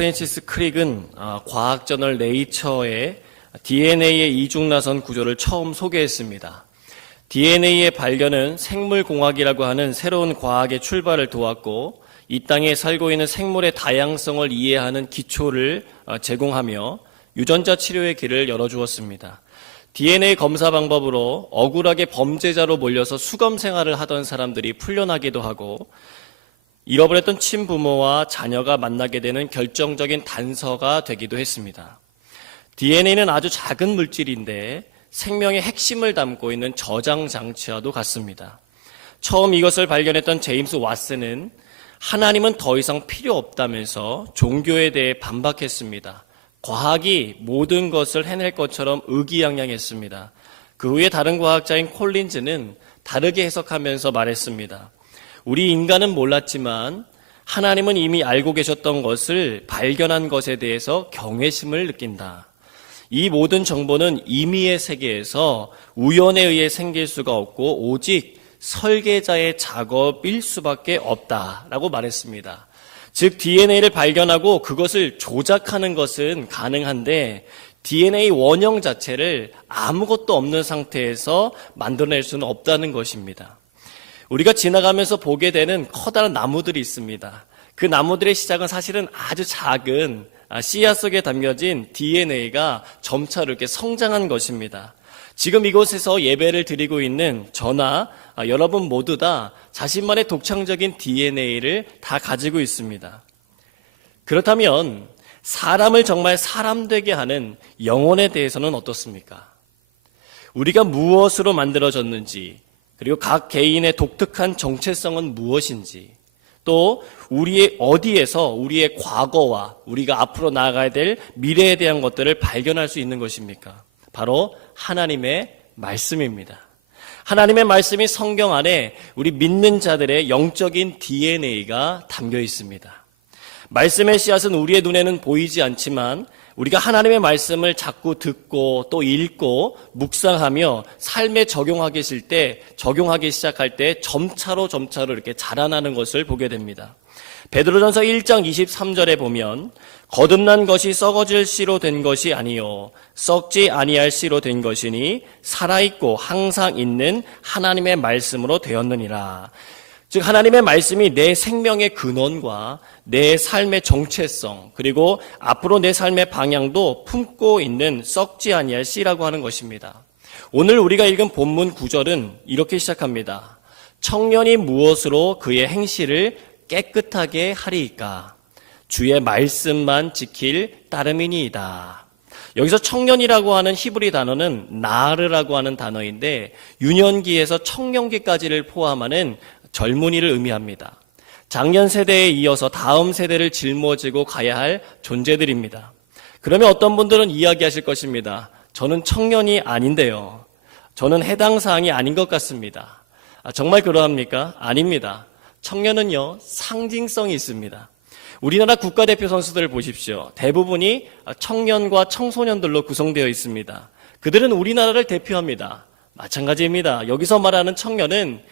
프랜시스 크릭은 과학저널 네이처에 DNA의 이중나선 구조를 처음 소개했습니다. DNA의 발견은 생물공학이라고 하는 새로운 과학의 출발을 도왔고 이 땅에 살고 있는 생물의 다양성을 이해하는 기초를 제공하며 유전자 치료의 길을 열어주었습니다. DNA 검사 방법으로 억울하게 범죄자로 몰려서 수검 생활을 하던 사람들이 풀려나기도 하고 잃어버렸던 친부모와 자녀가 만나게 되는 결정적인 단서가 되기도 했습니다. DNA는 아주 작은 물질인데 생명의 핵심을 담고 있는 저장 장치와도 같습니다. 처음 이것을 발견했던 제임스 왓슨은 하나님은 더 이상 필요 없다면서 종교에 대해 반박했습니다. 과학이 모든 것을 해낼 것처럼 의기양양했습니다. 그 후에 다른 과학자인 콜린즈는 다르게 해석하면서 말했습니다. 우리 인간은 몰랐지만 하나님은 이미 알고 계셨던 것을 발견한 것에 대해서 경외심을 느낀다. 이 모든 정보는 임의의 세계에서 우연에 의해 생길 수가 없고 오직 설계자의 작업일 수밖에 없다라고 말했습니다. 즉 DNA를 발견하고 그것을 조작하는 것은 가능한데 DNA 원형 자체를 아무것도 없는 상태에서 만들어낼 수는 없다는 것입니다. 우리가 지나가면서 보게 되는 커다란 나무들이 있습니다. 그 나무들의 시작은 사실은 아주 작은 씨앗 속에 담겨진 DNA가 점차 이렇게 성장한 것입니다. 지금 이곳에서 예배를 드리고 있는 저나 여러분 모두 다 자신만의 독창적인 DNA를 다 가지고 있습니다. 그렇다면 사람을 정말 사람 되게 하는 영혼에 대해서는 어떻습니까? 우리가 무엇으로 만들어졌는지, 그리고 각 개인의 독특한 정체성은 무엇인지, 또 우리의 어디에서 우리의 과거와 우리가 앞으로 나아가야 될 미래에 대한 것들을 발견할 수 있는 것입니까? 바로 하나님의 말씀입니다. 하나님의 말씀이 성경 안에 우리 믿는 자들의 영적인 DNA가 담겨 있습니다. 말씀의 씨앗은 우리의 눈에는 보이지 않지만 우리가 하나님의 말씀을 자꾸 듣고 또 읽고 묵상하며 삶에 적용하기 시작할 때 점차로 이렇게 자라나는 것을 보게 됩니다. 베드로전서 1장 23절에 보면 거듭난 것이 썩어질 씨로 된 것이 아니요 썩지 아니할 씨로 된 것이니 살아있고 항상 있는 하나님의 말씀으로 되었느니라. 즉 하나님의 말씀이 내 생명의 근원과 내 삶의 정체성 그리고 앞으로 내 삶의 방향도 품고 있는 썩지 아니할 씨라고 하는 것입니다. 오늘 우리가 읽은 본문 9절은 이렇게 시작합니다. 청년이 무엇으로 그의 행실을 깨끗하게 하리이까? 주의 말씀만 지킬 따름이니이다. 여기서 청년이라고 하는 히브리 단어는 나르라고 하는 단어인데 유년기에서 청년기까지를 포함하는 젊은이를 의미합니다. 작년 세대에 이어서 다음 세대를 짊어지고 가야 할 존재들입니다. 그러면 어떤 분들은 이야기하실 것입니다. 저는 청년이 아닌데요. 저는 해당 사항이 아닌 것 같습니다. 정말 그러합니까? 아닙니다. 청년은요, 상징성이 있습니다. 우리나라 국가대표 선수들을 보십시오. 대부분이 청년과 청소년들로 구성되어 있습니다. 그들은 우리나라를 대표합니다. 마찬가지입니다. 여기서 말하는 청년은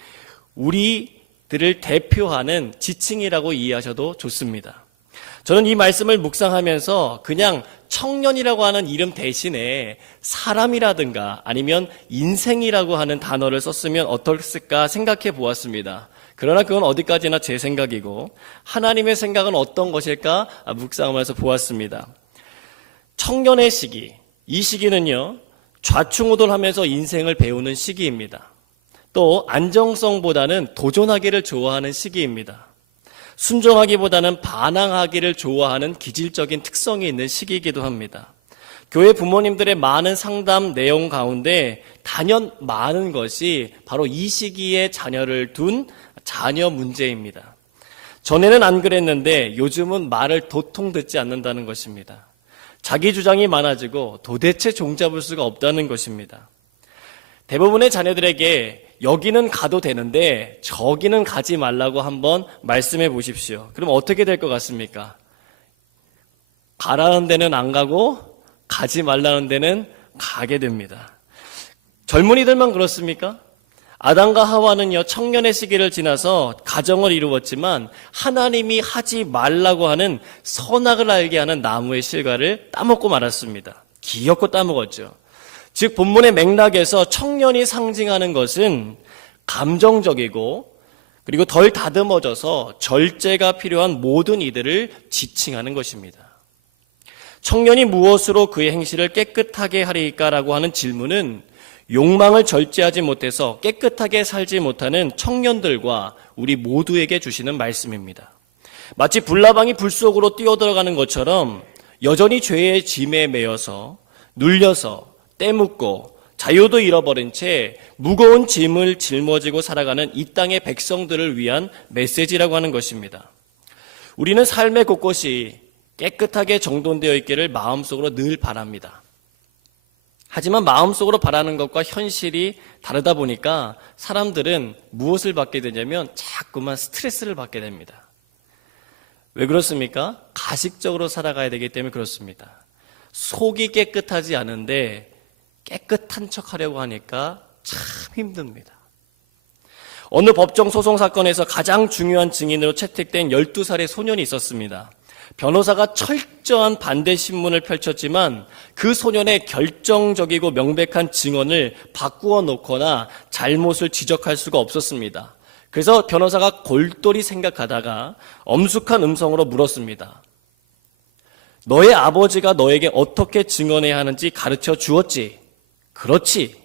우리들을 대표하는 지칭이라고 이해하셔도 좋습니다. 저는 이 말씀을 묵상하면서 그냥 청년이라고 하는 이름 대신에 사람이라든가 아니면 인생이라고 하는 단어를 썼으면 어떨까 생각해 보았습니다. 그러나 그건 어디까지나 제 생각이고 하나님의 생각은 어떤 것일까 묵상하면서 보았습니다. 청년의 시기, 이 시기는요 좌충우돌하면서 인생을 배우는 시기입니다. 또 안정성보다는 도전하기를 좋아하는 시기입니다. 순종하기보다는 반항하기를 좋아하는 기질적인 특성이 있는 시기이기도 합니다. 교회 부모님들의 많은 상담 내용 가운데 단연 많은 것이 바로 이 시기에 자녀를 둔 자녀 문제입니다. 전에는 안 그랬는데 요즘은 말을 도통 듣지 않는다는 것입니다. 자기 주장이 많아지고 도대체 종잡을 수가 없다는 것입니다. 대부분의 자녀들에게 여기는 가도 되는데 저기는 가지 말라고 한번 말씀해 보십시오. 그럼 어떻게 될 것 같습니까? 가라는 데는 안 가고 가지 말라는 데는 가게 됩니다. 젊은이들만 그렇습니까? 아담과 하와는요, 청년의 시기를 지나서 가정을 이루었지만 하나님이 하지 말라고 하는 선악을 알게 하는 나무의 실과를 따먹고 말았습니다. 기어코 따먹었죠. 즉 본문의 맥락에서 청년이 상징하는 것은 감정적이고 그리고 덜 다듬어져서 절제가 필요한 모든 이들을 지칭하는 것입니다. 청년이 무엇으로 그의 행실을 깨끗하게 하리까라고 하는 질문은 욕망을 절제하지 못해서 깨끗하게 살지 못하는 청년들과 우리 모두에게 주시는 말씀입니다. 마치 불나방이 불 속으로 뛰어들어가는 것처럼 여전히 죄의 짐에 매여서 눌려서 떼묻고 자유도 잃어버린 채 무거운 짐을 짊어지고 살아가는 이 땅의 백성들을 위한 메시지라고 하는 것입니다. 우리는 삶의 곳곳이 깨끗하게 정돈되어 있기를 마음속으로 늘 바랍니다. 하지만 마음속으로 바라는 것과 현실이 다르다 보니까 사람들은 무엇을 받게 되냐면 자꾸만 스트레스를 받게 됩니다. 왜 그렇습니까? 가식적으로 살아가야 되기 때문에 그렇습니다. 속이 깨끗하지 않은데 깨끗한 척 하려고 하니까 참 힘듭니다. 어느 법정 소송 사건에서 가장 중요한 증인으로 채택된 12살의 소년이 있었습니다. 변호사가 철저한 반대 신문을 펼쳤지만 그 소년의 결정적이고 명백한 증언을 바꾸어 놓거나 잘못을 지적할 수가 없었습니다. 그래서 변호사가 골똘히 생각하다가 엄숙한 음성으로 물었습니다. 너의 아버지가 너에게 어떻게 증언해야 하는지 가르쳐 주었지? 그렇지.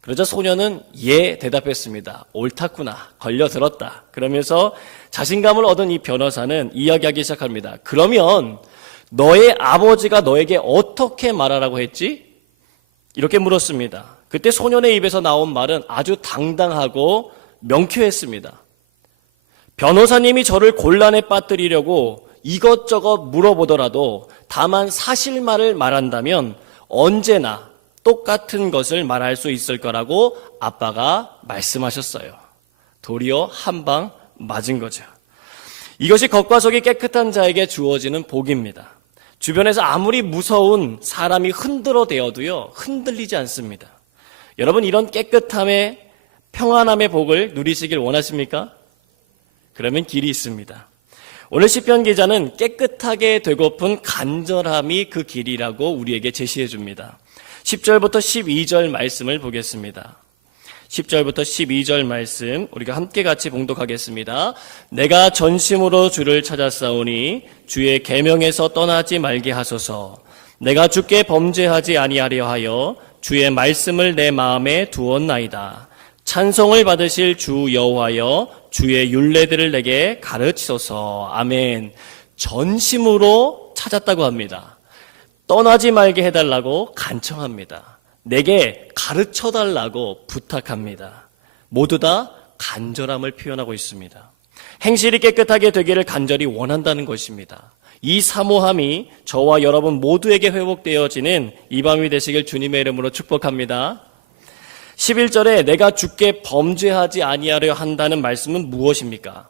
그러자 소년은 예 대답했습니다. 옳았구나. 걸려들었다. 그러면서 자신감을 얻은 이 변호사는 이야기하기 시작합니다. 그러면 너의 아버지가 너에게 어떻게 말하라고 했지? 이렇게 물었습니다. 그때 소년의 입에서 나온 말은 아주 당당하고 명쾌했습니다. 변호사님이 저를 곤란에 빠뜨리려고 이것저것 물어보더라도 다만 사실만을 말한다면 언제나 똑같은 것을 말할 수 있을 거라고 아빠가 말씀하셨어요. 도리어 한 방 맞은 거죠. 이것이 겉과 속이 깨끗한 자에게 주어지는 복입니다. 주변에서 아무리 무서운 사람이 흔들어대어도요, 흔들리지 않습니다. 여러분 이런 깨끗함의 평안함의 복을 누리시길 원하십니까? 그러면 길이 있습니다. 오늘 시편 기자는 깨끗하게 되고픈 간절함이 그 길이라고 우리에게 제시해 줍니다. 10절부터 12절 말씀을 보겠습니다. 10절부터 12절 말씀 우리가 함께 같이 봉독하겠습니다. 내가 전심으로 주를 찾았사오니 주의 계명에서 떠나지 말게 하소서. 내가 주께 범죄하지 아니하려 하여 주의 말씀을 내 마음에 두었나이다. 찬송을 받으실 주 여호와여 주의 율례들을 내게 가르치소서. 아멘. 전심으로 찾았다고 합니다. 떠나지 말게 해달라고 간청합니다. 내게 가르쳐달라고 부탁합니다. 모두 다 간절함을 표현하고 있습니다. 행실이 깨끗하게 되기를 간절히 원한다는 것입니다. 이 사모함이 저와 여러분 모두에게 회복되어지는 이 밤이 되시길 주님의 이름으로 축복합니다. 11절에 내가 주께 범죄하지 아니하려 한다는 말씀은 무엇입니까?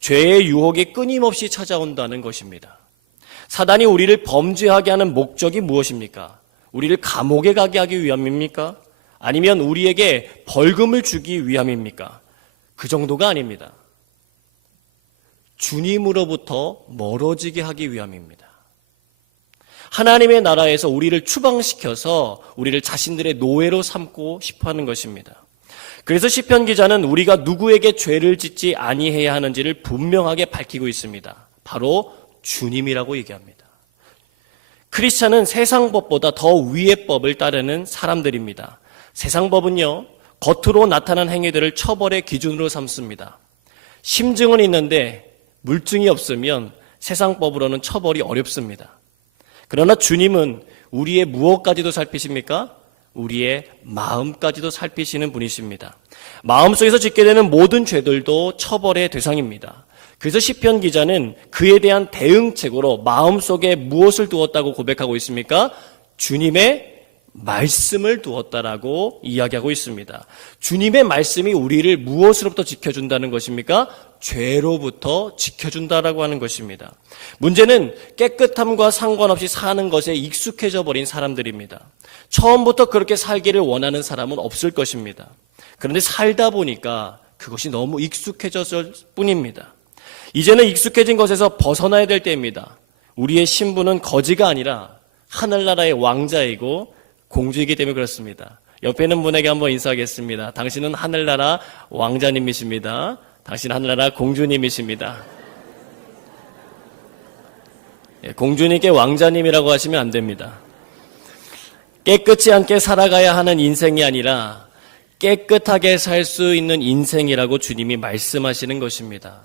죄의 유혹이 끊임없이 찾아온다는 것입니다. 사단이 우리를 범죄하게 하는 목적이 무엇입니까? 우리를 감옥에 가게 하기 위함입니까? 아니면 우리에게 벌금을 주기 위함입니까? 그 정도가 아닙니다. 주님으로부터 멀어지게 하기 위함입니다. 하나님의 나라에서 우리를 추방시켜서 우리를 자신들의 노예로 삼고 싶어하는 것입니다. 그래서 시편 기자는 우리가 누구에게 죄를 짓지 아니해야 하는지를 분명하게 밝히고 있습니다. 바로 주님이라고 얘기합니다. 크리스찬은 세상 법보다 더 위의 법을 따르는 사람들입니다. 세상 법은요, 겉으로 나타난 행위들을 처벌의 기준으로 삼습니다. 심증은 있는데 물증이 없으면 세상 법으로는 처벌이 어렵습니다. 그러나 주님은 우리의 무엇까지도 살피십니까? 우리의 마음까지도 살피시는 분이십니다. 마음속에서 짓게 되는 모든 죄들도 처벌의 대상입니다. 그래서 시편 기자는 그에 대한 대응책으로 마음속에 무엇을 두었다고 고백하고 있습니까? 주님의 말씀을 두었다라고 이야기하고 있습니다. 주님의 말씀이 우리를 무엇으로부터 지켜준다는 것입니까? 죄로부터 지켜준다라고 하는 것입니다. 문제는 깨끗함과 상관없이 사는 것에 익숙해져 버린 사람들입니다. 처음부터 그렇게 살기를 원하는 사람은 없을 것입니다. 그런데 살다 보니까 그것이 너무 익숙해졌을 뿐입니다. 이제는 익숙해진 것에서 벗어나야 될 때입니다. 우리의 신분은 거지가 아니라 하늘나라의 왕자이고 공주이기 때문에 그렇습니다. 옆에 있는 분에게 한번 인사하겠습니다. 당신은 하늘나라 왕자님이십니다. 당신은 하늘나라 공주님이십니다. 공주님께 왕자님이라고 하시면 안 됩니다. 깨끗지 않게 살아가야 하는 인생이 아니라 깨끗하게 살 수 있는 인생이라고 주님이 말씀하시는 것입니다.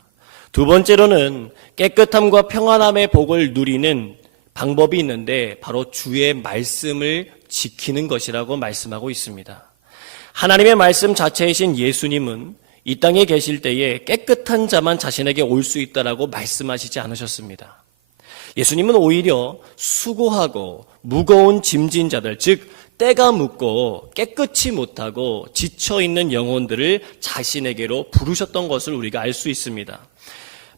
두 번째로는 깨끗함과 평안함의 복을 누리는 방법이 있는데 바로 주의 말씀을 지키는 것이라고 말씀하고 있습니다. 하나님의 말씀 자체이신 예수님은 이 땅에 계실 때에 깨끗한 자만 자신에게 올 수 있다라고 말씀하시지 않으셨습니다. 예수님은 오히려 수고하고 무거운 짐진 자들, 즉 때가 묻고 깨끗이 못하고 지쳐있는 영혼들을 자신에게로 부르셨던 것을 우리가 알 수 있습니다.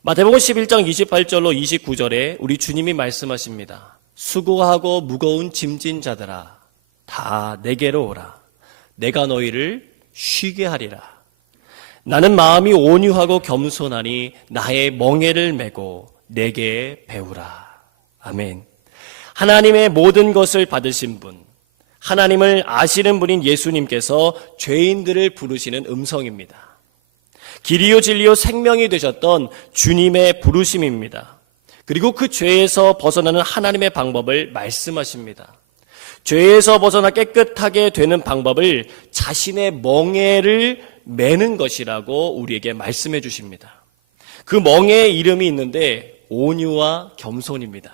마태복음 11장 28절로 29절에 우리 주님이 말씀하십니다. 수고하고 무거운 짐진 자들아 다 내게로 오라. 내가 너희를 쉬게 하리라. 나는 마음이 온유하고 겸손하니 나의 멍에를 메고 내게 배우라. 아멘. 하나님의 모든 것을 받으신 분, 하나님을 아시는 분인 예수님께서 죄인들을 부르시는 음성입니다. 길이요 진리요 생명이 되셨던 주님의 부르심입니다. 그리고 그 죄에서 벗어나는 하나님의 방법을 말씀하십니다. 죄에서 벗어나 깨끗하게 되는 방법을 자신의 멍에를 매는 것이라고 우리에게 말씀해 주십니다. 그 멍에의 이름이 있는데 온유와 겸손입니다.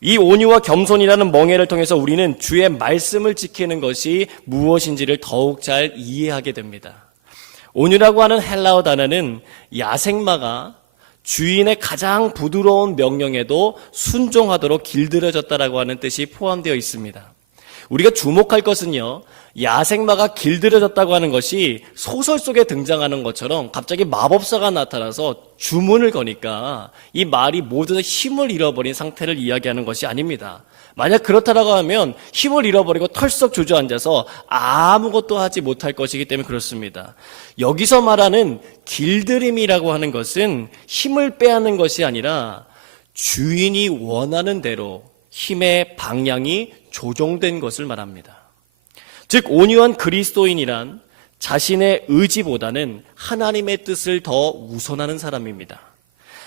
이 온유와 겸손이라는 멍에를 통해서 우리는 주의 말씀을 지키는 것이 무엇인지를 더욱 잘 이해하게 됩니다. 온유라고 하는 헬라어 단어는 야생마가 주인의 가장 부드러운 명령에도 순종하도록 길들여졌다라고 하는 뜻이 포함되어 있습니다. 우리가 주목할 것은요, 야생마가 길들여졌다고 하는 것이 소설 속에 등장하는 것처럼 갑자기 마법사가 나타나서 주문을 거니까 이 말이 모두 다 힘을 잃어버린 상태를 이야기하는 것이 아닙니다. 만약 그렇다라고 하면 힘을 잃어버리고 털썩 주저앉아서 아무것도 하지 못할 것이기 때문에 그렇습니다. 여기서 말하는 길들임이라고 하는 것은 힘을 빼앗는 것이 아니라 주인이 원하는 대로 힘의 방향이 조정된 것을 말합니다. 즉 온유한 그리스도인이란 자신의 의지보다는 하나님의 뜻을 더 우선하는 사람입니다.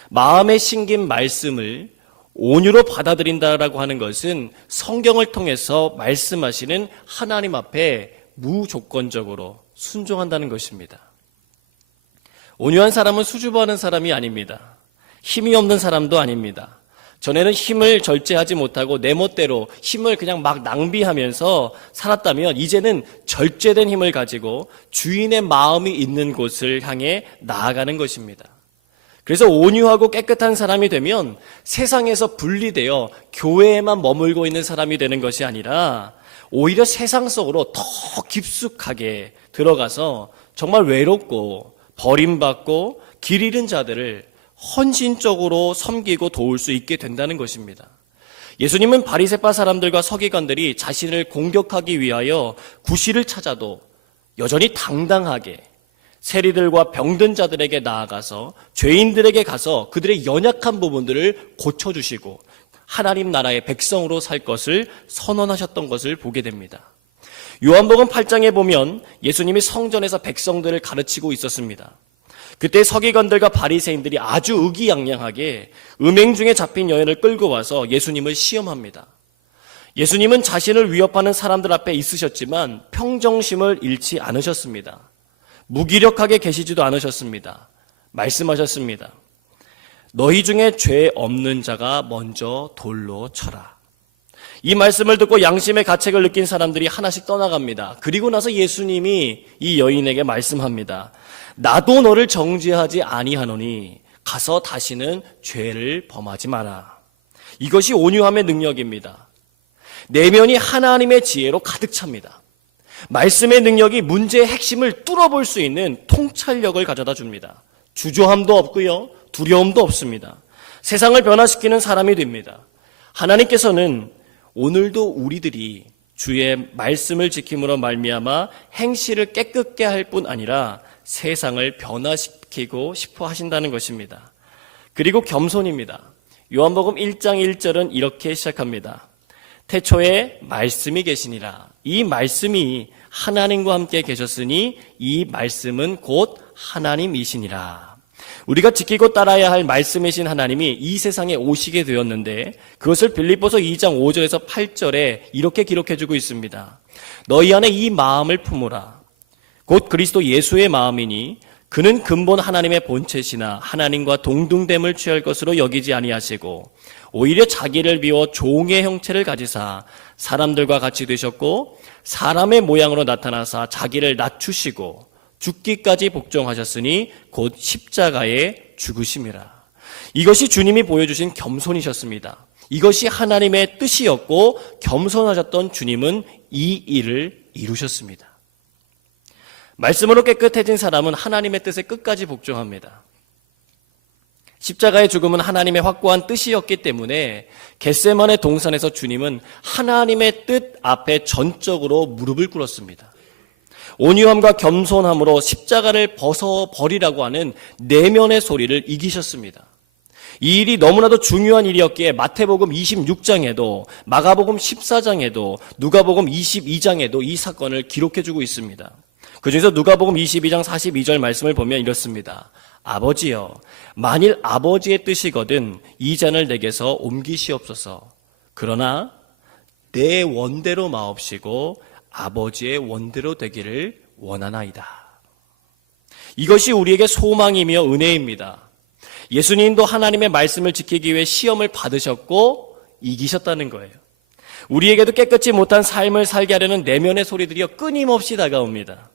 마음에 심긴 말씀을 온유로 받아들인다라고 하는 것은 성경을 통해서 말씀하시는 하나님 앞에 무조건적으로 순종한다는 것입니다. 온유한 사람은 수줍어하는 사람이 아닙니다. 힘이 없는 사람도 아닙니다. 전에는 힘을 절제하지 못하고 내 멋대로 힘을 그냥 막 낭비하면서 살았다면 이제는 절제된 힘을 가지고 주인의 마음이 있는 곳을 향해 나아가는 것입니다. 그래서 온유하고 깨끗한 사람이 되면 세상에서 분리되어 교회에만 머물고 있는 사람이 되는 것이 아니라 오히려 세상 속으로 더 깊숙하게 들어가서 정말 외롭고 버림받고 길 잃은 자들을 헌신적으로 섬기고 도울 수 있게 된다는 것입니다. 예수님은 바리새파 사람들과 서기관들이 자신을 공격하기 위하여 구실을 찾아도 여전히 당당하게 세리들과 병든 자들에게 나아가서 죄인들에게 가서 그들의 연약한 부분들을 고쳐주시고 하나님 나라의 백성으로 살 것을 선언하셨던 것을 보게 됩니다. 요한복음 8장에 보면 예수님이 성전에서 백성들을 가르치고 있었습니다. 그때 서기관들과 바리새인들이 아주 의기양양하게 음행 중에 잡힌 여인을 끌고 와서 예수님을 시험합니다. 예수님은 자신을 위협하는 사람들 앞에 있으셨지만 평정심을 잃지 않으셨습니다. 무기력하게 계시지도 않으셨습니다. 말씀하셨습니다. 너희 중에 죄 없는 자가 먼저 돌로 쳐라. 이 말씀을 듣고 양심의 가책을 느낀 사람들이 하나씩 떠나갑니다. 그리고 나서 예수님이 이 여인에게 말씀합니다. 나도 너를 정죄하지 아니하노니 가서 다시는 죄를 범하지 마라. 이것이 온유함의 능력입니다. 내면이 하나님의 지혜로 가득 찹니다. 말씀의 능력이 문제의 핵심을 뚫어볼 수 있는 통찰력을 가져다 줍니다. 주저함도 없고요. 두려움도 없습니다. 세상을 변화시키는 사람이 됩니다. 하나님께서는 오늘도 우리들이 주의 말씀을 지킴으로 말미암아 행실을 깨끗게 할 뿐 아니라 세상을 변화시키고 싶어 하신다는 것입니다. 그리고 겸손입니다. 요한복음 1장 1절은 이렇게 시작합니다. 태초에 말씀이 계시니라. 이 말씀이 하나님과 함께 계셨으니 이 말씀은 곧 하나님이시니라. 우리가 지키고 따라야 할 말씀이신 하나님이 이 세상에 오시게 되었는데 그것을 빌립보서 2장 5절에서 8절에 이렇게 기록해주고 있습니다. 너희 안에 이 마음을 품으라. 곧 그리스도 예수의 마음이니 그는 근본 하나님의 본체시나 하나님과 동등됨을 취할 것으로 여기지 아니하시고 오히려 자기를 비워 종의 형체를 가지사 사람들과 같이 되셨고 사람의 모양으로 나타나사 자기를 낮추시고 죽기까지 복종하셨으니 곧 십자가에 죽으심이라. 이것이 주님이 보여주신 겸손이셨습니다. 이것이 하나님의 뜻이었고 겸손하셨던 주님은 이 일을 이루셨습니다. 말씀으로 깨끗해진 사람은 하나님의 뜻에 끝까지 복종합니다. 십자가의 죽음은 하나님의 확고한 뜻이었기 때문에 겟세마네 동산에서 주님은 하나님의 뜻 앞에 전적으로 무릎을 꿇었습니다. 온유함과 겸손함으로 십자가를 벗어버리라고 하는 내면의 소리를 이기셨습니다. 이 일이 너무나도 중요한 일이었기에 마태복음 26장에도 마가복음 14장에도 누가복음 22장에도 이 사건을 기록해주고 있습니다. 그중에서 누가복음 22장 42절 말씀을 보면 이렇습니다. 아버지여, 만일 아버지의 뜻이거든 이 잔을 내게서 옮기시옵소서. 그러나 내 원대로 마옵시고 아버지의 원대로 되기를 원하나이다. 이것이 우리에게 소망이며 은혜입니다. 예수님도 하나님의 말씀을 지키기 위해 시험을 받으셨고 이기셨다는 거예요. 우리에게도 깨끗이 못한 삶을 살게 하려는 내면의 소리들이 끊임없이 다가옵니다.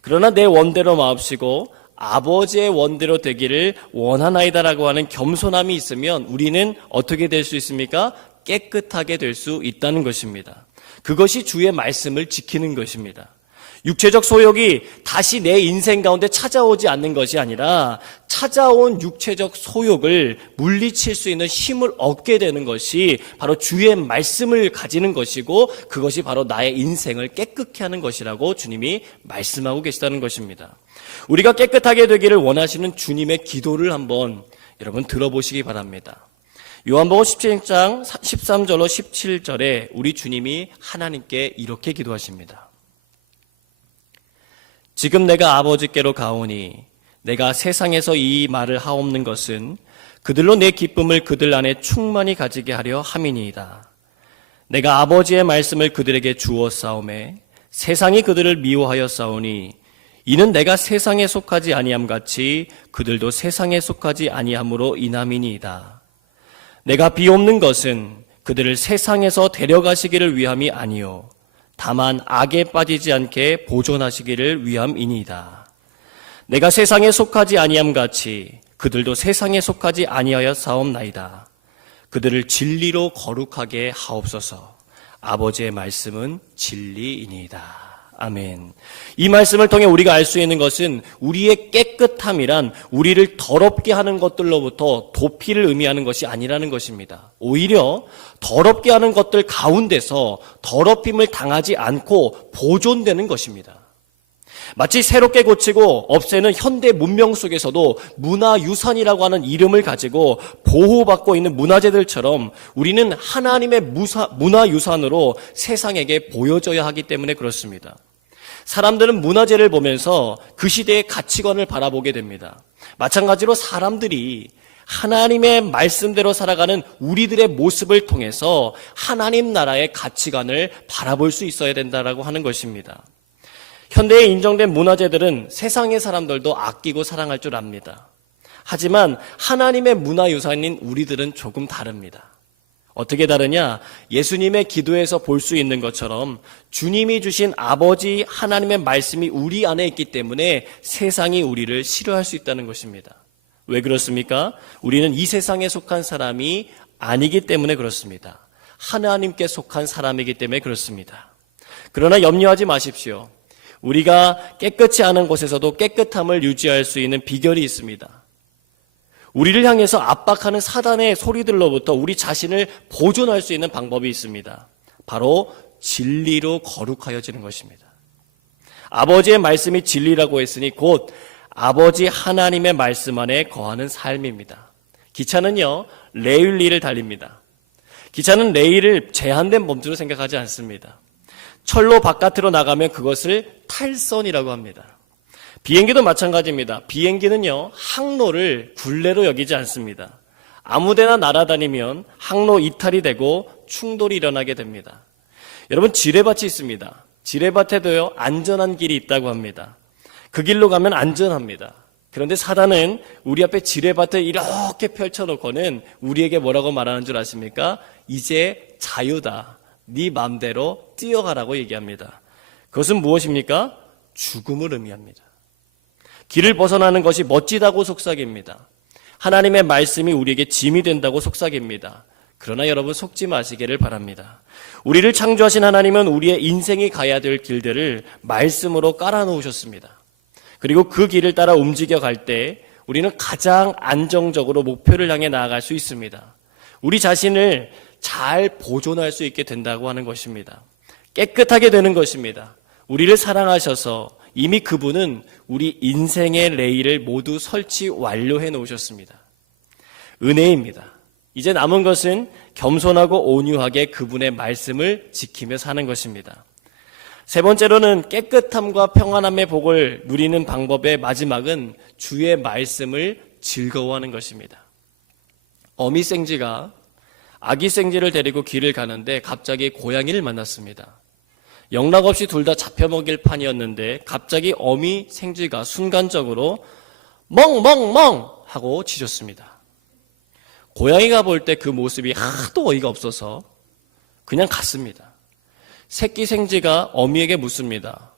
그러나 내 원대로 마옵시고 아버지의 원대로 되기를 원하나이다라고 하는 겸손함이 있으면 우리는 어떻게 될 수 있습니까? 깨끗하게 될 수 있다는 것입니다. 그것이 주의 말씀을 지키는 것입니다. 육체적 소욕이 다시 내 인생 가운데 찾아오지 않는 것이 아니라 찾아온 육체적 소욕을 물리칠 수 있는 힘을 얻게 되는 것이 바로 주의 말씀을 가지는 것이고 그것이 바로 나의 인생을 깨끗게 하는 것이라고 주님이 말씀하고 계시다는 것입니다. 우리가 깨끗하게 되기를 원하시는 주님의 기도를 한번 여러분 들어보시기 바랍니다. 요한복음 17장 13절로 17절에 우리 주님이 하나님께 이렇게 기도하십니다. 지금 내가 아버지께로 가오니 내가 세상에서 이 말을 하옵는 것은 그들로 내 기쁨을 그들 안에 충만히 가지게 하려 함이니이다. 내가 아버지의 말씀을 그들에게 주었사오매 세상이 그들을 미워하였사오니 이는 내가 세상에 속하지 아니함 같이 그들도 세상에 속하지 아니함으로 인함이니이다. 내가 비옵는 것은 그들을 세상에서 데려가시기를 위함이 아니요 다만 악에 빠지지 않게 보존하시기를 위함이니이다. 내가 세상에 속하지 아니함 같이 그들도 세상에 속하지 아니하여 사옵나이다. 그들을 진리로 거룩하게 하옵소서. 아버지의 말씀은 진리이니이다. 아멘. 이 말씀을 통해 우리가 알 수 있는 것은 우리의 깨끗함이란 우리를 더럽게 하는 것들로부터 도피를 의미하는 것이 아니라는 것입니다. 오히려 더럽게 하는 것들 가운데서 더럽힘을 당하지 않고 보존되는 것입니다. 마치 새롭게 고치고 없애는 현대 문명 속에서도 문화유산이라고 하는 이름을 가지고 보호받고 있는 문화재들처럼 우리는 하나님의 문화유산으로 세상에게 보여져야 하기 때문에 그렇습니다. 사람들은 문화재를 보면서 그 시대의 가치관을 바라보게 됩니다. 마찬가지로 사람들이 하나님의 말씀대로 살아가는 우리들의 모습을 통해서 하나님 나라의 가치관을 바라볼 수 있어야 된다라고 하는 것입니다. 현대에 인정된 문화재들은 세상의 사람들도 아끼고 사랑할 줄 압니다. 하지만 하나님의 문화유산인 우리들은 조금 다릅니다. 어떻게 다르냐? 예수님의 기도에서 볼 수 있는 것처럼 주님이 주신 아버지 하나님의 말씀이 우리 안에 있기 때문에 세상이 우리를 싫어할 수 있다는 것입니다. 왜 그렇습니까? 우리는 이 세상에 속한 사람이 아니기 때문에 그렇습니다. 하나님께 속한 사람이기 때문에 그렇습니다. 그러나 염려하지 마십시오. 우리가 깨끗지 않은 곳에서도 깨끗함을 유지할 수 있는 비결이 있습니다. 우리를 향해서 압박하는 사단의 소리들로부터 우리 자신을 보존할 수 있는 방법이 있습니다. 바로 진리로 거룩하여지는 것입니다. 아버지의 말씀이 진리라고 했으니 곧 아버지 하나님의 말씀 안에 거하는 삶입니다. 기차는요, 레일리를 달립니다. 기차는 레일을 제한된 범주로 생각하지 않습니다. 철로 바깥으로 나가면 그것을 탈선이라고 합니다. 비행기도 마찬가지입니다. 비행기는요, 항로를 굴레로 여기지 않습니다. 아무데나 날아다니면 항로 이탈이 되고 충돌이 일어나게 됩니다. 여러분, 지뢰밭이 있습니다. 지뢰밭에도요, 안전한 길이 있다고 합니다. 그 길로 가면 안전합니다. 그런데 사단은 우리 앞에 지뢰밭을 이렇게 펼쳐놓고는 우리에게 뭐라고 말하는 줄 아십니까? 이제 자유다. 네 맘대로 뛰어가라고 얘기합니다. 그것은 무엇입니까? 죽음을 의미합니다. 길을 벗어나는 것이 멋지다고 속삭입니다. 하나님의 말씀이 우리에게 짐이 된다고 속삭입니다. 그러나 여러분, 속지 마시기를 바랍니다. 우리를 창조하신 하나님은 우리의 인생이 가야 될 길들을 말씀으로 깔아놓으셨습니다. 그리고 그 길을 따라 움직여 갈 때 우리는 가장 안정적으로 목표를 향해 나아갈 수 있습니다. 우리 자신을 잘 보존할 수 있게 된다고 하는 것입니다. 깨끗하게 되는 것입니다. 우리를 사랑하셔서 이미 그분은 우리 인생의 레일을 모두 설치 완료해 놓으셨습니다. 은혜입니다. 이제 남은 것은 겸손하고 온유하게 그분의 말씀을 지키며 사는 것입니다. 세 번째로는 깨끗함과 평안함의 복을 누리는 방법의 마지막은 주의 말씀을 즐거워하는 것입니다. 어미 생쥐가 아기 생쥐를 데리고 길을 가는데 갑자기 고양이를 만났습니다. 영락없이 둘 다 잡혀먹일 판이었는데 갑자기 어미 생쥐가 순간적으로 멍멍멍 하고 짖었습니다. 고양이가 볼 때 그 모습이 하도 어이가 없어서 그냥 갔습니다. 새끼 생쥐가 어미에게 묻습니다.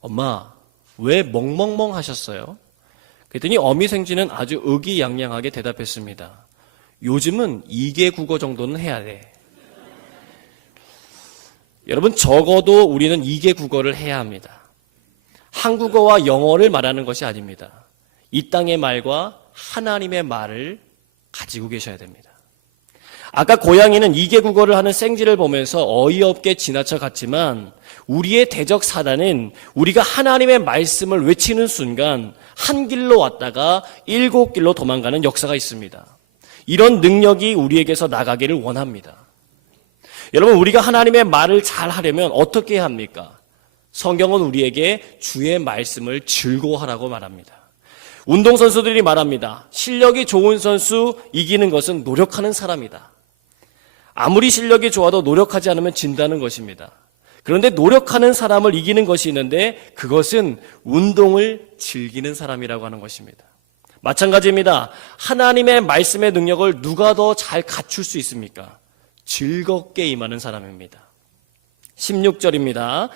엄마, 왜 멍멍멍 하셨어요? 그랬더니 어미 생쥐는 아주 의기양양하게 대답했습니다. 요즘은 2개 국어 정도는 해야 돼. 여러분, 적어도 우리는 2개 국어를 해야 합니다. 한국어와 영어를 말하는 것이 아닙니다. 이 땅의 말과 하나님의 말을 가지고 계셔야 됩니다. 아까 고양이는 2개 국어를 하는 생쥐를 보면서 어이없게 지나쳐 갔지만 우리의 대적 사단은 우리가 하나님의 말씀을 외치는 순간 한 길로 왔다가 7길로 도망가는 역사가 있습니다. 이런 능력이 우리에게서 나가기를 원합니다. 여러분, 우리가 하나님의 말을 잘 하려면 어떻게 해야 합니까? 성경은 우리에게 주의 말씀을 즐거워하라고 말합니다. 운동선수들이 말합니다. 실력이 좋은 선수 이기는 것은 노력하는 사람이다. 아무리 실력이 좋아도 노력하지 않으면 진다는 것입니다. 그런데 노력하는 사람을 이기는 것이 있는데 그것은 운동을 즐기는 사람이라고 하는 것입니다. 마찬가지입니다. 하나님의 말씀의 능력을 누가 더 잘 갖출 수 있습니까? 즐겁게 임하는 사람입니다. 16절입니다.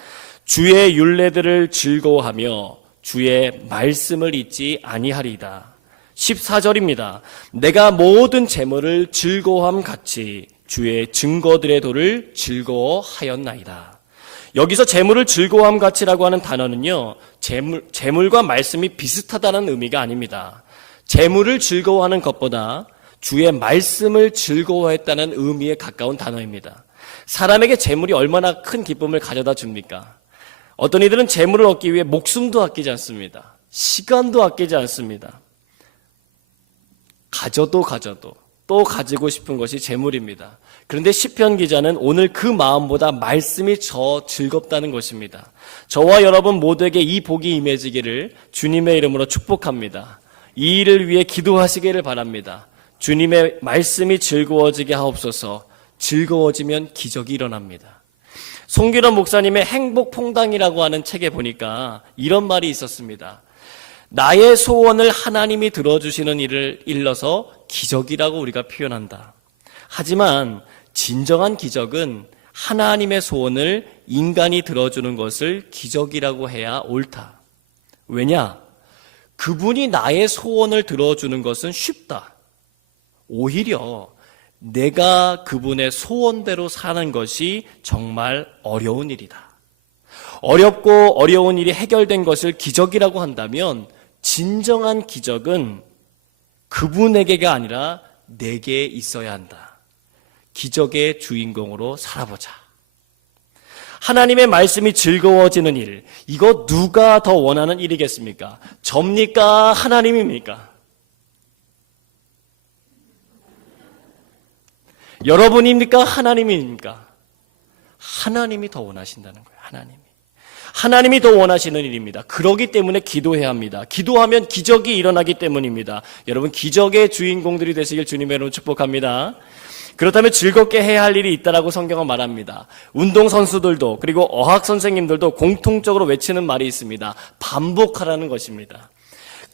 주의 율례들을 즐거워하며 주의 말씀을 잊지 아니하리이다. 14절입니다. 내가 모든 재물을 즐거워함 같이 주의 증거들의 도를 즐거워하였나이다. 여기서 재물을 즐거워함 같이라고 하는 단어는요, 재물과 말씀이 비슷하다는 의미가 아닙니다. 재물을 즐거워하는 것보다 주의 말씀을 즐거워했다는 의미에 가까운 단어입니다. 사람에게 재물이 얼마나 큰 기쁨을 가져다 줍니까? 어떤 이들은 재물을 얻기 위해 목숨도 아끼지 않습니다. 시간도 아끼지 않습니다. 가져도 또 가지고 싶은 것이 재물입니다. 그런데 시편 기자는 오늘 그 마음보다 말씀이 더 즐겁다는 것입니다. 저와 여러분 모두에게 이 복이 임해지기를 주님의 이름으로 축복합니다. 이 일을 위해 기도하시기를 바랍니다. 주님의 말씀이 즐거워지게 하옵소서. 즐거워지면 기적이 일어납니다. 송기론 목사님의 행복퐁당이라고 하는 책에 보니까 이런 말이 있었습니다. 나의 소원을 하나님이 들어주시는 일을 일러서 기적이라고 우리가 표현한다. 하지만 진정한 기적은 하나님의 소원을 인간이 들어주는 것을 기적이라고 해야 옳다. 왜냐? 그분이 나의 소원을 들어주는 것은 쉽다. 오히려 내가 그분의 소원대로 사는 것이 정말 어려운 일이다. 어렵고 어려운 일이 해결된 것을 기적이라고 한다면 진정한 기적은 그분에게가 아니라 내게 있어야 한다. 기적의 주인공으로 살아보자. 하나님의 말씀이 즐거워지는 일, 이거 누가 더 원하는 일이겠습니까? 접니까? 하나님입니까? 여러분입니까? 하나님입니까? 하나님이 더 원하신다는 거예요. 하나님이 더 원하시는 일입니다. 그러기 때문에 기도해야 합니다. 기도하면 기적이 일어나기 때문입니다. 여러분, 기적의 주인공들이 되시길 주님의 이름으로 축복합니다. 그렇다면 즐겁게 해야 할 일이 있다라고 성경은 말합니다. 운동선수들도 그리고 어학선생님들도 공통적으로 외치는 말이 있습니다. 반복하라는 것입니다.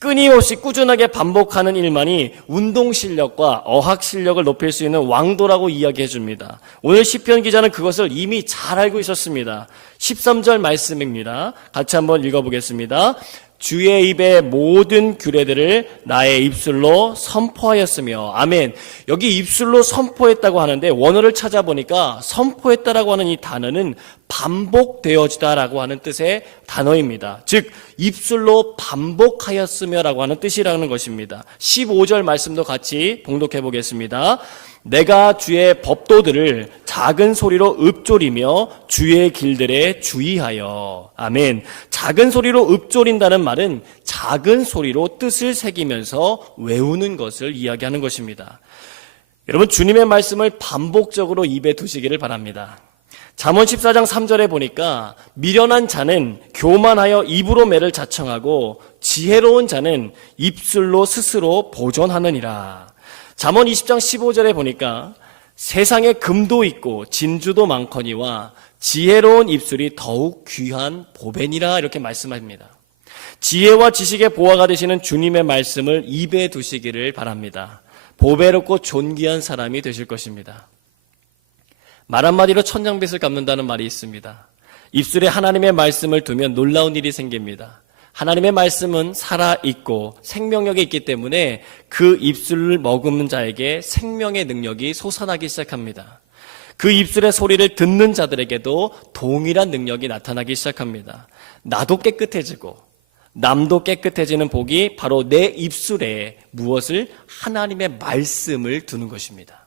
끊임없이 꾸준하게 반복하는 일만이 운동 실력과 어학 실력을 높일 수 있는 왕도라고 이야기해 줍니다. 오늘 시편 기자는 그것을 이미 잘 알고 있었습니다. 13절 말씀입니다. 같이 한번 읽어보겠습니다. 주의 입의 모든 규례들을 나의 입술로 선포하였으며. 아멘. 여기 입술로 선포했다고 하는데 원어를 찾아보니까 선포했다라고 하는 이 단어는 반복되어지다라고 하는 뜻의 단어입니다. 즉 입술로 반복하였으며라고 하는 뜻이라는 것입니다. 15절 말씀도 같이 봉독해 보겠습니다. 내가 주의 법도들을 작은 소리로 읊조리며 주의 길들에 주의하여. 아멘. 작은 소리로 읊조린다는 말은 작은 소리로 뜻을 새기면서 외우는 것을 이야기하는 것입니다. 여러분, 주님의 말씀을 반복적으로 입에 두시기를 바랍니다. 잠언 14장 3절에 보니까 미련한 자는 교만하여 입으로 매를 자청하고 지혜로운 자는 입술로 스스로 보존하느니라. 잠언 20장 15절에 보니까 세상에 금도 있고 진주도 많거니와 지혜로운 입술이 더욱 귀한 보배니라 이렇게 말씀합니다. 지혜와 지식의 보화가 되시는 주님의 말씀을 입에 두시기를 바랍니다. 보배롭고 존귀한 사람이 되실 것입니다. 말 한마디로 천냥빚을 갚는다는 말이 있습니다. 입술에 하나님의 말씀을 두면 놀라운 일이 생깁니다. 하나님의 말씀은 살아있고 생명력이 있기 때문에 그 입술을 머금는 자에게 생명의 능력이 솟아나기 시작합니다. 그 입술의 소리를 듣는 자들에게도 동일한 능력이 나타나기 시작합니다. 나도 깨끗해지고 남도 깨끗해지는 복이 바로 내 입술에 무엇을? 하나님의 말씀을 두는 것입니다.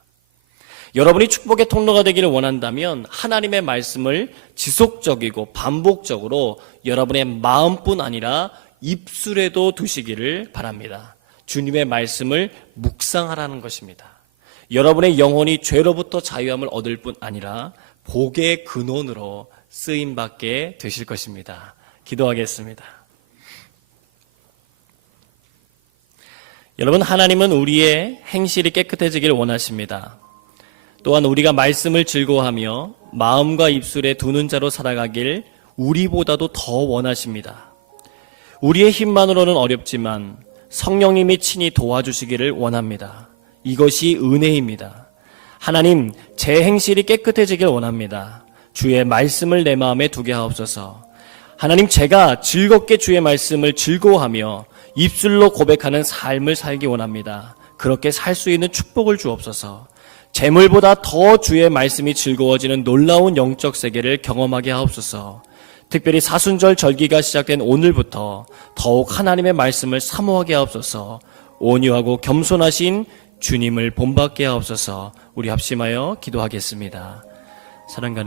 여러분이 축복의 통로가 되기를 원한다면 하나님의 말씀을 지속적이고 반복적으로 여러분의 마음뿐 아니라 입술에도 두시기를 바랍니다. 주님의 말씀을 묵상하라는 것입니다. 여러분의 영혼이 죄로부터 자유함을 얻을 뿐 아니라 복의 근원으로 쓰임받게 되실 것입니다. 기도하겠습니다. 여러분, 하나님은 우리의 행실이 깨끗해지기를 원하십니다. 또한 우리가 말씀을 즐거워하며 마음과 입술에 두는 자로 살아가길 우리보다도 더 원하십니다. 우리의 힘만으로는 어렵지만 성령님이 친히 도와주시기를 원합니다. 이것이 은혜입니다. 하나님, 제 행실이 깨끗해지길 원합니다. 주의 말씀을 내 마음에 두게 하옵소서. 하나님, 제가 즐겁게 주의 말씀을 즐거워하며 입술로 고백하는 삶을 살기 원합니다. 그렇게 살 수 있는 축복을 주옵소서. 재물보다 더 주의 말씀이 즐거워지는 놀라운 영적 세계를 경험하게 하옵소서. 특별히 사순절 절기가 시작된 오늘부터 더욱 하나님의 말씀을 사모하게 하옵소서. 온유하고 겸손하신 주님을 본받게 하옵소서. 우리 합심하여 기도하겠습니다. 사랑하는